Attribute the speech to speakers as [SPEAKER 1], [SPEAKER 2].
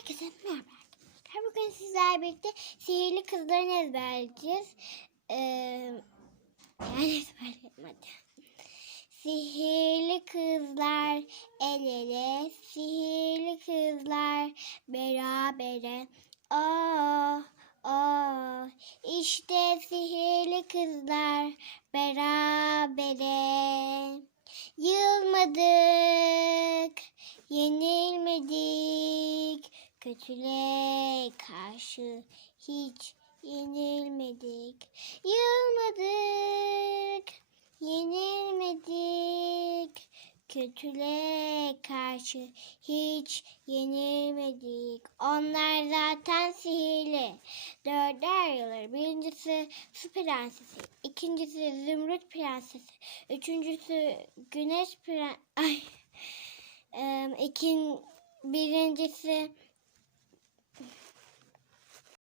[SPEAKER 1] Herkese merhaba arkadaşlar. Bugün sizlerle birlikte sihirli kızların ezberleyeceğiz. Ee, yani ezberleyelim hadi. Sihirli kızlar el ele, sihirli kızlar berabere. Oh, oh, işte sihirli kızlar berabere. Yılmadık, kötüle karşı hiç yenilmedik. Yılmadık, yenilmedik, kötüle karşı hiç yenilmedik. Onlar zaten sihirli. Dörder yıllar. Birincisi su prensesi. ikincisi zümrüt prensesi. Üçüncüsü güneş prensesi. Ay. İkin, birincisi Thank you.